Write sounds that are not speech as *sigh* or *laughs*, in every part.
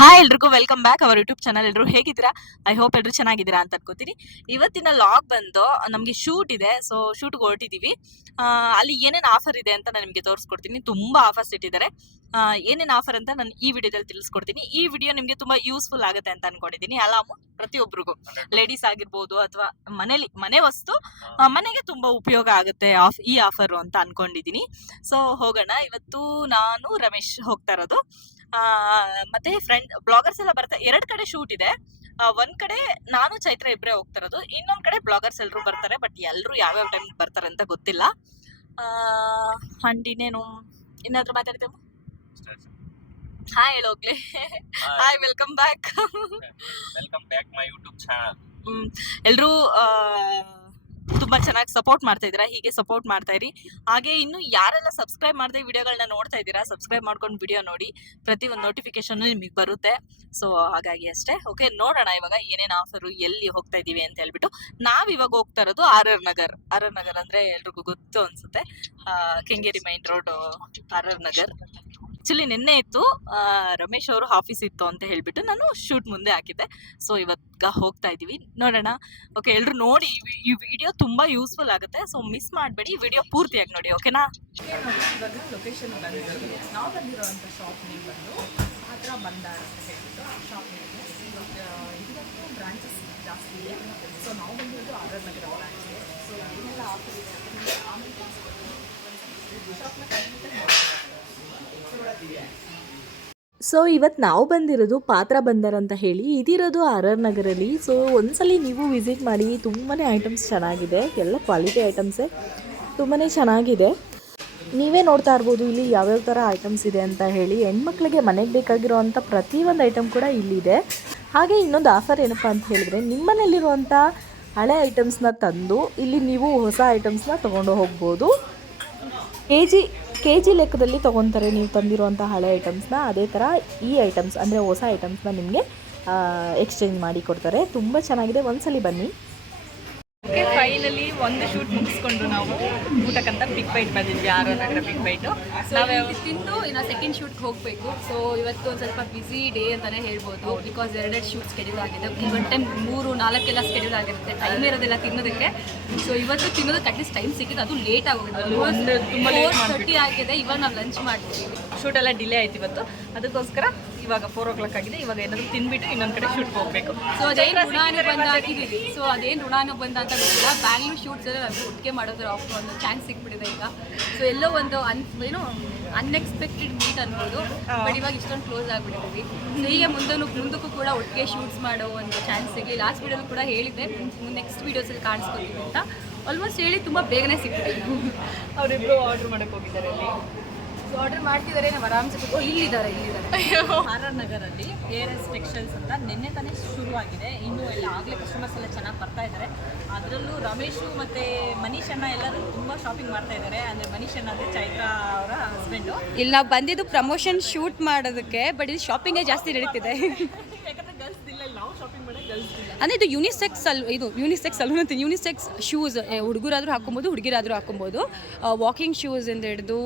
Hi ಎಲ್ರಿಗೂ welcome back our YouTube channel ಎಲ್ಲರೂ ಹೇಗಿದ್ದೀರಾ? ಐ ಹೋಪ್ ಎಲ್ಲರೂ ಚೆನ್ನಾಗಿದ್ದೀರಾ ಅಂತ ಅನ್ಕೋತೀನಿ. ಇವತ್ತಿನ ಲಾಗ್ ಬಂದು ನಮಗೆ ಶೂಟ್ ಇದೆ. ಸೊ ಶೂಟ್ಗೆ ಹೊರಟಿದ್ದೀವಿ ಅಲ್ಲಿ ಏನೇನು ಆಫರ್ ಇದೆ ಅಂತ ನಾನು ನಿಮಗೆ ತೋರಿಸ್ಕೊಡ್ತೀನಿ. ತುಂಬ ಆಫರ್ಸ್ ಇಟ್ಟಿದ್ದಾರೆ. ಏನೇನು ಆಫರ್ ಅಂತ ನಾನು ಈ ವಿಡಿಯೋದಲ್ಲಿ ತಿಳಿಸ್ಕೊಡ್ತೀನಿ. ಈ ವಿಡಿಯೋ ನಿಮಗೆ ತುಂಬ ಯೂಸ್ಫುಲ್ ಆಗುತ್ತೆ ಅಂತ ಅನ್ಕೊಂಡಿದ್ದೀನಿ ಅಲಾಮು ಪ್ರತಿಯೊಬ್ಬರಿಗೂ ಲೇಡೀಸ್ ಆಗಿರ್ಬೋದು ಅಥವಾ ಮನೇಲಿ ಮನೆ ವಸ್ತು ಮನೆಗೆ ತುಂಬ ಉಪಯೋಗ ಆಗುತ್ತೆ ಆಫ್ ಈ ಆಫರು ಅಂತ ಅನ್ಕೊಂಡಿದ್ದೀನಿ ಸೊ ಹೋಗೋಣ. ಇವತ್ತು ನಾನು ರಮೇಶ್ ಹೋಗ್ತಾ ಇರೋದು. ಮತ್ತೆ ಫ್ರೆಂಡ್ ಬ್ಲಾಗರ್ಸ್ ಎಲ್ಲ ಬರ್ತಾರೆ ಎರಡ್ ಕಡೆ ಶೂಟ್ ಇದೆ. ಒಂದ್ ಕಡೆ ನಾನು ಚೈತ್ರ ಇಬ್ರೇ ಹೋಗ್ತಿರೋದು ಇನ್ನೊಂದ್ ಕಡೆ ಬ್ಲಾಗರ್ಸ್ ಎಲ್ಲರೂ ಬರ್ತಾರೆ ಬಟ್ ಎಲ್ಲರೂ ಯಾವ್ಯಾವ ಟೈಮ್ ಬರ್ತಾರೆ ಅಂತ ಗೊತ್ತಿಲ್ಲ. ಅಂಡ್ ಇನ್ನೇನು ಏನಾದ್ರು ಮಾತಾಡ್ತೇವೆ hi ಹೇಳೋಗ್ಲಿ. Hi welcome back welcome back my YouTube channel ಎಲ್ರು ತುಂಬಾ ಚೆನ್ನಾಗಿ ಸಪೋರ್ಟ್ ಮಾಡ್ತಾ ಇದ್ದೀರಾ, ಹೀಗೆ ಸಪೋರ್ಟ್ ಮಾಡ್ತಾ ಇರಿ. ಹಾಗೆ ಇನ್ನು ಯಾರೆಲ್ಲ ಸಬ್ಸ್ಕ್ರೈಬ್ ಮಾಡದೆ ವಿಡಿಯೋಗಳನ್ನ ನೋಡ್ತಾ ಇದ್ದೀರಾ ಸಬ್ಸ್ಕ್ರೈಬ್ ಮಾಡ್ಕೊಂಡು ವಿಡಿಯೋ ನೋಡಿ, ಪ್ರತಿ ಒಂದು ನೋಟಿಫಿಕೇಶನ್ ನಿಮಗೆ ಬರುತ್ತೆ. ಸೊ ಹಾಗಾಗಿ ಅಷ್ಟೇ. ಓಕೆ ನೋಡೋಣ ಇವಾಗ ಏನೇನು ಆಫರು ಎಲ್ಲಿ ಹೋಗ್ತಾ ಇದೀವಿ ಅಂತ ಹೇಳ್ಬಿಟ್ಟು. ನಾವ್ ಇವಾಗ ಹೋಗ್ತಾ ಇರೋದು R R Nagar. R R Nagar ಅಂದ್ರೆ ಎಲ್ರಿಗೂ ಗೊತ್ತು ಅನ್ಸುತ್ತೆ. Kengeri main road R R Nagar. Actually ನಿನ್ನೆ ಇತ್ತು. ರಮೇಶ್ ಅವರು ಆಫೀಸ್ ಇತ್ತು ಅಂತ ಹೇಳ್ಬಿಟ್ಟು ನಾನು ಶೂಟ್ ಮುಂದೆ ಹಾಕಿದ್ದೆ. ಸೊ ಇವತ್ತು ಹೋಗ್ತಾ ಇದೀವಿ. ನೋಡೋಣ. ಓಕೆ ಎಲ್ಲರೂ ನೋಡಿ ಈ ವಿಡಿಯೋ ತುಂಬಾ ಯೂಸ್ಫುಲ್ ಆಗುತ್ತೆ. ಸೊ, ಮಿಸ್ ಮಾಡಬೇಡಿ. ವಿಡಿಯೋ ಪೂರ್ತಿಯಾಗಿ ನೋಡಿ, ಓಕೆನಾ? ಇವಾಗ ಲೊಕೇಶನ್ ನಾವು ಬಂದಿರೋಂಥ ಶಾಪ್ ನೇಮ್ ಬಂದು ಹತ್ರ ಬಂದಾರ ಅಂತ ಹೇಳ್ಬಿಟ್ಟು ಶಾಪ್ ನೇಮ್ ಇದಕ್ಕೂ ಬ್ರಾಂಚಸ್ ಜಾಸ್ತಿ ಇದೆ. ಸೊ ನಾವು ಬಂದಿರೋದು ಆರ್ ನಗರ ಬ್ರಾಂಚ್ ಸೊ ಏನೆಲ್ಲ ಆಫರ್ ಇದೆ. ಆಮೇಲೆ ಶಾಪ್ನ ಶಾಪ್ನ ಸೊ ಇವತ್ತು ನಾವು ಬಂದಿರೋದು ಪಾತ್ರ ಬಂದರ್ ಅಂತ ಹೇಳಿ. ಇದಿರೋದು ಆರ್ ಆರ್ ನಗರಲ್ಲಿ. ಸೊ ಒಂದ್ಸಲಿ ನೀವು ವಿಸಿಟ್ ಮಾಡಿ ತುಂಬಾ ಐಟಮ್ಸ್ ಚೆನ್ನಾಗಿದೆ. ಎಲ್ಲ ಕ್ವಾಲಿಟಿ ಐಟಮ್ಸೇ ತುಂಬಾ ಚೆನ್ನಾಗಿದೆ. ನೀವೇ ನೋಡ್ತಾ ಇರ್ಬೋದು, ಇಲ್ಲಿ ಯಾವ್ಯಾವ ಥರ ಐಟಮ್ಸ್ ಇದೆ ಅಂತ ಹೇಳಿ. ಹೆಣ್ಮಕ್ಳಿಗೆ ಮನೆಗೆ ಬೇಕಾಗಿರೋವಂಥ ಪ್ರತಿಯೊಂದು ಐಟಮ್ ಕೂಡ ಇಲ್ಲಿದೆ. ಹಾಗೆ ಇನ್ನೊಂದು ಆಫರ್ ಏನಪ್ಪ ಅಂತ ಹೇಳಿದ್ರೆ ನಿಮ್ಮನೇಲಿರುವಂಥ ಹಳೆ ಐಟಮ್ಸ್ನ ತಂದು, ಇಲ್ಲಿ ನೀವು ಹೊಸ ಐಟಮ್ಸ್ನ ತೊಗೊಂಡು ಹೋಗ್ಬೋದು. ಕೆ ಜಿ ಕೆ ಜಿ ಲೆಕ್ಕದಲ್ಲಿ ತೊಗೊತಾರೆ ನೀವು ತಂದಿರುವಂಥ ಹಳೆ ಐಟಮ್ಸ್ನ ಅದೇ ಥರ ಈ ಐಟಮ್ಸ್ ಅಂದರೆ ಹೊಸ ಐಟಮ್ಸ್ನ ನಿಮಗೆ ಎಕ್ಸ್ಚೇಂಜ್ ಮಾಡಿ ಕೊಡ್ತಾರೆ. ತುಂಬ ಚೆನ್ನಾಗಿದೆ. ಒಂದ್ಸಲಿ ಬನ್ನಿ. ಫೈನಲಿ ಒಂದು ಶೂಟ್ ಮುಗಿಸ್ಕೊಂಡು ನಾವು ಊಟಕ್ಕಂತ ಬಿಗ್ ಬೈಟ್ ಬಂದಿದ್ವಿ ಆರು ನಗರ ಬಿಗ್ ಬೈಟ್ ನಾವು ತಿಂದು ಇನ್ನು ಸೆಕೆಂಡ್ ಶೂಟ್ಗೆ ಹೋಗಬೇಕು. ಸೊ ಇವತ್ತು ಒಂದು ಸ್ವಲ್ಪ ಬ್ಯುಸಿ ಡೇ ಅಂತಲೇ ಹೇಳ್ಬೋದು. ಬಿಕಾಸ್ ಎರಡೆರಡು ಶೂಟ್ ಸ್ಕೆಡ್ಯೂಲ್ ಆಗಿದೆ. ಒಂದು ಟೈಮ್ ಮೂರು ನಾಲ್ಕೆಲ್ಲ ಸ್ಕೆಡ್ಯೂಲ್ ಆಗಿರುತ್ತೆ. ಟೈಮ್ ಇರೋದೆಲ್ಲ ತಿನ್ನೋದಕ್ಕೆ. ಸೊ ಇವತ್ತು ತಿನ್ನೋದಕ್ಕೆ ಅಟ್ಲೀಸ್ಟ್ ಟೈಮ್ ಸಿಕ್ಕಿದ್ದು ಅದು ಲೇಟ್ ತುಂಬಾ ಆಗೋಗಿದೆ ಮಾಡ್ಬಿಟ್ಟು. ತರ್ಟಿ ಆಗಿದೆ. ಇವಾಗ ನಾವು ಲಂಚ್ ಮಾಡ್ತೀವಿ. ಶೂಟ್ ಎಲ್ಲ ಡಿಲೇ ಆಯ್ತು ಇವತ್ತು. ಅದಕ್ಕೋಸ್ಕರ ಇವಾಗ ಫೋರ್ ಓ ಕ್ಲಾಕ್ ಆಗಿದೆ. ಇವಾಗ ಏನಾದ್ರು ತಿನ್ಬಿಟ್ಟು ಇನ್ನೊಂದು ಕಡೆ ಶೂಟ್ ಹೋಗ್ಬೇಕು. ಸೊ ಅದೇನು ಋಣಾನುಬಂಧ ಹಾಕಿದ್ದೀವಿ ಸೊ ಅದೇನು ಋಣಾನುಬಂಧ ಅಂತ ಗೊತ್ತಿಲ್ಲ. ಬ್ಯಾಂಗ್ಳೂರ್ ಶೂಟ್ಸ್ ಎಲ್ಲ ನಮಗೆ ಒಟ್ಟಿಗೆ ಮಾಡೋದ್ರ ಒಂದು ಚಾನ್ಸ್ ಸಿಕ್ಬಿಟ್ಟಿದೆ ಈಗ. ಸೊ ಎಲ್ಲೋ ಒಂದು ಅನ್ ಏನು ಅನ್ಎಕ್ಸ್ಪೆಕ್ಟೆಡ್ ಮೀಟ್ ಅನ್ಬೋದು. ಬಟ್ ಇವಾಗ ಇಷ್ಟೊಂದು ಕ್ಲೋಸ್ ಆಗಿಬಿಟ್ಟಿದ್ವಿ. ಸೊ ಹೀಗೆ ಮುಂದೂ ಮುಂದಕ್ಕೂ ಕೂಡ ಒಟ್ಟಿಗೆ ಶೂಟ್ಸ್ ಮಾಡೋ ಒಂದು ಚಾನ್ಸ್ ಸಿಗಲಿ. ಲಾಸ್ಟ್ ವೀಡಿಯೋ ಕೂಡ ಹೇಳಿದ್ದೆ. ನೆಕ್ಸ್ಟ್ ವೀಡಿಯೋಸಲ್ಲಿ ಕಾಣಿಸ್ಕೊತೀವಿ ಅಂತ. ಆಲ್ಮೋಸ್ಟ್ ಹೇಳಿ ತುಂಬ ಬೇಗನೆ ಸಿಕ್ಬಿಟ್ಟಿದೆ *laughs* ಅವರಿಬ್ಬರು ಆರ್ಡರ್ ಮಾಡೋಕ್ಕೆ ಹೋಗಿದ್ದಾರೆ ಆರ್ಡರ್ ಮಾಡ್ತಿದ್ದಾರೆ ನಾವು ಆರಾಮ್ಸೆ ಇಲ್ಲಿದ್ದಾರೆ ಇಲ್ಲಿದ್ದಾರೆ. ಆರ್ ಆರ್ ನಗರಲ್ಲಿ ಎ ಎಸ್ ಟೆಕ್ಸ್ಟೈಲ್ಸ್ ಅಂತ ನಿನ್ನೆ ತಾನೇ ಶುರುವಾಗಿದೆ. ಇನ್ನೂ ಎಲ್ಲ ಆಗಲೇ ಕಸ್ಟಮರ್ಸ್ ಎಲ್ಲ ಚೆನ್ನಾಗಿ ಬರ್ತಾ ಇದ್ದಾರೆ ಅದರಲ್ಲೂ ರಮೇಶು ಮತ್ತು ಮನೀಶ್ ಅಣ್ಣ ಎಲ್ಲರೂ ತುಂಬ ಶಾಪಿಂಗ್ ಮಾಡ್ತಾ ಇದ್ದಾರೆ ಅಂದರೆ ಮನೀಶ್ ಅಣ್ಣ ಅಂದರೆ ಚೈತ್ರ ಅವರ ಹಸ್ಬೆಂಡು ಇಲ್ಲಿ ನಾವು ಬಂದಿದ್ದು ಪ್ರಮೋಷನ್ ಶೂಟ್ ಮಾಡೋದಕ್ಕೆ ಬಟ್ ಇದು ಶಾಪಿಂಗೇ ಜಾಸ್ತಿ ನಡೀತಿದೆ. ಯಾಕಂದರೆ ಗರ್ಲ್ಸ್ ಅಂದರೆ ಇದು ಯುನಿಸೆಕ್ಸ್ ಅಲ್ ಇದು ಯುನಿಸೆಕ್ಸ್ ಸಲೂನ್ ಅಂತ ಯುನಿಸೆಕ್ಸ್ ಶೂಸ್ ಹುಡುಗರಾದರೂ ಹಾಕೊಬೋದು ಹುಡುಗಿರಾದರೂ ಹಾಕೊಬೋದು ವಾಕಿಂಗ್ ಶೂಸ್ ಇಂದ ಹಿಡಿದು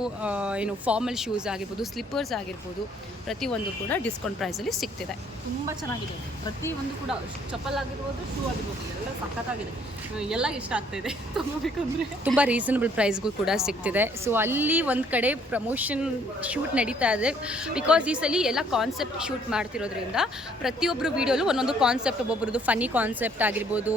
ಏನು ಫಾರ್ಮಲ್ ಶೂಸ್ ಆಗಿರ್ಬೋದು ಸ್ಲಿಪ್ಪರ್ಸ್ ಆಗಿರ್ಬೋದು ಪ್ರತಿಯೊಂದು ಕೂಡ ಡಿಸ್ಕೌಂಟ್ ಪ್ರೈಸ್ ಅಲ್ಲಿ ಸಿಗ್ತಿದೆ. ತುಂಬಾ ಚೆನ್ನಾಗಿದೆ. ಪ್ರತಿ ಒಂದು ಕೂಡ ಚಪ್ಪಲ್ ಆಗಿರ್ಬೋದು ಶೂ ಆಗಿರ್ಬೋದು ಎಲ್ಲ ಸಖತ್ತಾಗಿದೆ. ಎಲ್ಲ ಇಷ್ಟ ಆಗ್ತಾ ಇದೆ. *laughs* ತುಂಬಾ ತುಂಬ ರೀಸನಬಲ್ ಪ್ರೈಸ್ಗೂ ಕೂಡ ಸಿಗ್ತಿದೆ. ಸೊ ಅಲ್ಲಿ ಒಂದು ಕಡೆ ಪ್ರಮೋಷನ್ ಶೂಟ್ ನಡೀತಾ ಇದೆ. ಬಿಕಾಸ್ ಈ ಸಲ ಎಲ್ಲ ಕಾನ್ಸೆಪ್ಟ್ ಶೂಟ್ ಮಾಡ್ತಿರೋದ್ರಿಂದ ಪ್ರತಿಯೊಬ್ಬರು ವೀಡಿಯೋಲು ಒಂದೊಂದು ಕಾನ್ಸೆಪ್ಟ್ ಒಬ್ಬೊಬ್ರದ್ದು ಫನಿ ಕಾನ್ಸೆಪ್ಟ್ ಆಗಿರ್ಬೋದು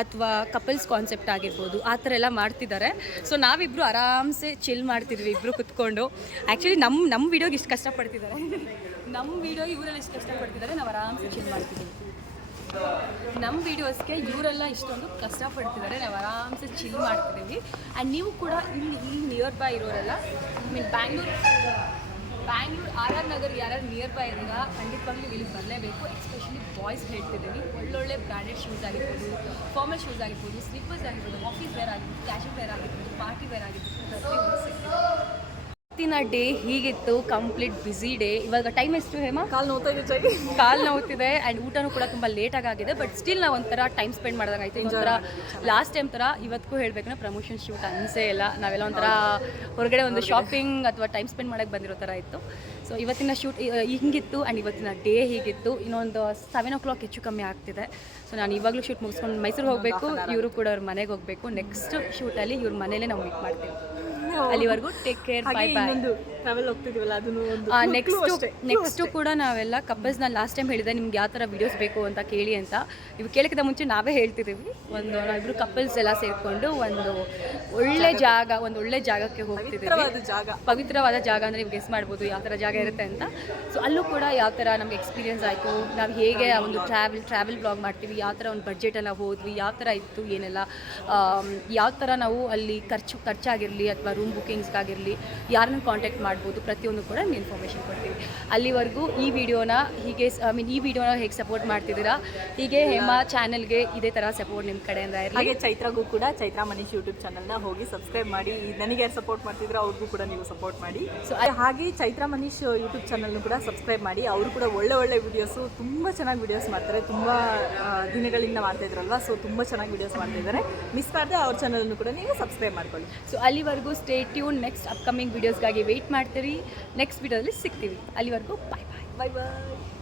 ಅಥವಾ ಕಪಲ್ಸ್ ಕಾನ್ಸೆಪ್ಟ್ ಆಗಿರ್ಬೋದು, ಆ ಥರ ಎಲ್ಲ ಮಾಡ್ತಿದ್ದಾರೆ. ಸೊ ನಾವಿಬ್ಬರು ಆರಾಮ್ಸೆ ಚಿಲ್ ಮಾಡ್ತಿದ್ವಿ ಇಬ್ಬರು ಕುತ್ಕೊಂಡು. ಆ್ಯಕ್ಚುಲಿ ನಮ್ಮ ನಮ್ಮ ವೀಡಿಯೋಗೆ ಇಷ್ಟು ಕಷ್ಟಪಡ್ತಿದ್ದಾರೆ. ನಮ್ಮ ವೀಡಿಯೋ ಇವರೆಲ್ಲ ಇಷ್ಟು ಕಷ್ಟಪಡ್ತಿದ್ದಾರೆ, ನಾವು ಆರಾಮ್ಸೆ ಚಿಲ್ ಮಾಡ್ತಿದ್ದೀವಿ. ನಮ್ಮ ವೀಡಿಯೋಸ್ಗೆ ಇವರೆಲ್ಲ ಇಷ್ಟೊಂದು ಕಷ್ಟಪಡ್ತಿದ್ದಾರೆ, ನಾವು ಆರಾಮ್ಸೆ ಚಿಲ್ ಮಾಡ್ತಿದ್ದೀವಿ. ಆ್ಯಂಡ್ ನೀವು ಕೂಡ ಇಲ್ಲಿ ಇಲ್ಲಿ ನಿಯರ್ ಬೈ ಇರೋರೆಲ್ಲ I mean Bangalore Bangalore R R Nagar ಯಾರ್ಯಾರು ನಿಯರ್ ಬೈ ಇರೋಲ್ಲ ಖಂಡಿತವಾಗ್ಲೂ ಇಲ್ಲಿಗೆ ಬರಲೇಬೇಕು. ಎಸ್ಪೆಷಲಿ ಬಾಯ್ಸ್ ಹೇಳ್ತಿದ್ದೀನಿ. ಒಳ್ಳೊಳ್ಳೆ ಬ್ರ್ಯಾಂಡೆಡ್ ಶೂಸ್ ಆಗಿರ್ಬೋದು ಫಾರ್ಮಲ್ ಶೂಸ್ ಆಗಿರ್ಬೋದು ಸ್ಲಿಪ್ಪರ್ಸ್ ಆಗಿರ್ಬೋದು ಆಫೀಸ್ ವೇರ್ ಆಗಿರ್ಬೋದು ಕ್ಯಾಶುವಲ್ ವೇರ್ ಆಗಿರ್ಬೋದು ಪಾರ್ಟಿ ವೇರ್ ಆಗಿರ್ಬೋದು, ಪ್ರತಿಯೊಂದು ಇವತ್ತಿನ ಡೇ ಹೀಗಿತ್ತು ಕಂಪ್ಲೀಟ್ ಬ್ಯುಸಿ ಡೇ. ಇವಾಗ ಟೈಮ್ ಎಷ್ಟು ಹೇಮಾ? ಕಾಲು ನೋಡ್ತಾ ಇದೆ ಕಾಲು ನೋವ್ತಿದೆ ಆ್ಯಂಡ್ ಊಟನೂ ಕೂಡ ತುಂಬ ಲೇಟಾಗಿ ಆಗಿದೆ ಬಟ್ ಸ್ಟಿಲ್ ನಾವು ಒಂಥರ ಟೈಮ್ ಸ್ಪೆಂಡ್ ಮಾಡಿದಾಗಾಯ್ತು ಒಂಥರ ಲಾಸ್ಟ್ ಟೈಮ್ ಥರ ಇವತ್ತಿಗೂ ಹೇಳಬೇಕಂದ್ರೆ ಪ್ರಮೋಷನ್ ಶೂಟ್ ಅನ್ಸೆ ಇಲ್ಲ. ನಾವೆಲ್ಲ ಒಂಥರ ಹೊರಗಡೆ ಒಂದು ಶಾಪಿಂಗ್ ಅಥವಾ ಟೈಮ್ ಸ್ಪೆಂಡ್ ಮಾಡೋಕ್ಕೆ ಬಂದಿರೋ ಥರ ಇತ್ತು. ಸೊ ಇವತ್ತಿನ ಶೂಟ್ ಹಿಂಗಿತ್ತು ಆ್ಯಂಡ್ ಇವತ್ತಿನ ಡೇ ಹೀಗಿತ್ತು. ಇನ್ನೊಂದು ಸೆವೆನ್ ಓ ಕ್ಲಾಕ್ ಹೆಚ್ಚು ಕಮ್ಮಿ ಆಗ್ತಿದೆ. ಸೊ ನಾನು ಇವಾಗಲೂ ಶೂಟ್ ಮುಗಿಸ್ಕೊಂಡು ಮೈಸೂರಿಗೆ ಹೋಗಬೇಕು ಇವರು ಕೂಡ ಅವ್ರ ಮನೆಗೆ ಹೋಗಬೇಕು. ನೆಕ್ಸ್ಟ್ ಶೂಟಲ್ಲಿ ಇವ್ರ ಮನೇಲೇ ನಾವು ಮೀಟ್ ಮಾಡ್ತೀವಿ. ಅಲ್ಲಿವರೆಗೂ take care bye bye travel ಹೋಗ್ತಿದೀವಲ್ಲ ಅದನ್ನು ಒಂದು ನೆಕ್ಸ್ಟ್ ನೆಕ್ಸ್ಟು ಕೂಡ ನಾವೆಲ್ಲ ಕಪಲ್ಸ್ ನಾನು ಲಾಸ್ಟ್ ಟೈಮ್ ಹೇಳಿದೆ ನಿಮ್ಗೆ ಯಾವ ಥರ ವಿಡಿಯೋಸ್ ಬೇಕು ಅಂತ ಕೇಳಿ ಅಂತ. ನೀವು ಕೇಳೋಕ್ಕಿಂತ ಮುಂಚೆ ನಾವೇ ಹೇಳ್ತಿದ್ದೀವಿ. ಒಂದು ನಾವಿಬ್ರು ಕಪಲ್ಸ್ ಎಲ್ಲ ಸೇರಿಕೊಂಡು ಒಂದು ಒಳ್ಳೆ ಜಾಗ ಒಂದು ಒಳ್ಳೆ ಜಾಗಕ್ಕೆ ಹೋಗ್ತಿದ್ದೀವಿ. ಜಾಗ. ಪವಿತ್ರವಾದ ಜಾಗ ಅಂದರೆ ನೀವು ಗೆಸ್ ಮಾಡ್ಬೋದು ಯಾವ ಥರ ಜಾಗ ಇರುತ್ತೆ ಅಂತ. ಸೊ ಅಲ್ಲೂ ಕೂಡ ಯಾವ ಥರ ನಮ್ಗೆ ಎಕ್ಸ್ಪೀರಿಯನ್ಸ್ ಆಯಿತು ನಾವು ಹೇಗೆ ಒಂದು ಟ್ರಾವೆಲ್ ಟ್ರಾವೆಲ್ ಬ್ಲಾಗ್ ಮಾಡ್ತೀವಿ ಯಾವ ಥರ ಒಂದು ಬಡ್ಜೆಟೆಲ್ಲ ಹೋದ್ವಿ ಯಾವ ಥರ ಇತ್ತು ಏನೆಲ್ಲ ಯಾವ ಥರ ನಾವು ಅಲ್ಲಿ ಖರ್ಚು ಖರ್ಚಾಗಿರಲಿ ಅಥವಾ ರೂಮ್ ಬುಕ್ಕಿಂಗ್ಸ್ಗಾಗಿರಲಿ ಯಾರನ್ನ ಕಾಂಟ್ಯಾಕ್ಟ್ ಮಾಡ್ಬೋದು ಪ್ರತಿಯೊಂದು ಕೂಡ ಇನ್ಫಾರ್ಮೇಷನ್ ಕೊಡ್ತೀವಿ. ಅಲ್ಲಿವರೆಗೂ ಈ ವಿಡಿಯೋನ ಹೀಗೆ ಐ ಮೀನ್ ಈ ವಿಡಿಯೋನ ಹೇಗೆ ಸಪೋರ್ಟ್ ಮಾಡ್ತಿದ್ದೀರಾ? ಹೀಗೆ ಹೇಮಾ ಚಾನಲ್ಗೆ ಇದೇ ಥರ ಸಪೋರ್ಟ್ ನಿಮ್ಮ ಕಡೆಯಿಂದ ಇರಲಿ. ಹಾಗೆ ಚೈತ್ರಾಗೂ ಕೂಡ ಚೈತ್ರಾ ಮನೀಶ್ ಯೂಟ್ಯೂಬ್ ಚಾನಲ್ನ ಹೋಗಿ ಸಬ್ಸ್ಕ್ರೈಬ್ ಮಾಡಿ ನನಗೆ ಯಾರು ಸಪೋರ್ಟ್ ಮಾಡ್ತಿದ್ರೆ ಅವ್ರಿಗೂ ಕೂಡ ನೀವು ಸಪೋರ್ಟ್ ಮಾಡಿ. ಸೊ ಹಾಗೆ ಚೈತ್ರ ಮನೀಶ್ ಯೂಟ್ಯೂಬ್ ಚಾನಲ್ನು ಕೂಡ ಸಬ್ಸ್ಕ್ರೈಬ್ ಮಾಡಿ ಅವರು ಕೂಡ ಒಳ್ಳೆ ಒಳ್ಳೆ ವಿಡಿಯೋಸು ತುಂಬ ಚೆನ್ನಾಗಿ ವಿಡಿಯೋಸ್ ಮಾಡ್ತಾರೆ. ತುಂಬ ದಿನಗಳಿಂದ ಮಾಡ್ತಾ ಇದ್ರಲ್ವಾ ಸೊ ತುಂಬ ಚೆನ್ನಾಗಿ ವಿಡಿಯೋಸ್ ಮಾಡ್ತಾ ಇದ್ದಾರೆ. ಮಿಸ್ ಮಾಡದೆ ಅವ್ರ ಚಾನಲ್ನು ಕೂಡ ನೀವು ಸಬ್ಸ್ಕ್ರೈಬ್ ಮಾಡ್ಕೊಳ್ಳಿ. ಸೊ ಅಲ್ಲಿವರೆಗೂ ಸ್ಟೇ ಟ್ಯೂನ್, ನೆಕ್ಸ್ಟ್ ಅಪ್ಕಮಿಂಗ್ ವೀಡಿಯೋಸ್ಗಾಗಿ ವೆಯ್ಟ್ ಮಾಡ್ತೀರಿ. ನೆಕ್ಸ್ಟ್ ವೀಡಿಯೋದಲ್ಲಿ ಸಿಗ್ತೀವಿ. ಅಲ್ಲಿವರೆಗೂ ಬಾಯ್ ಬಾಯ್ ಬಾಯ್ ಬಾಯ್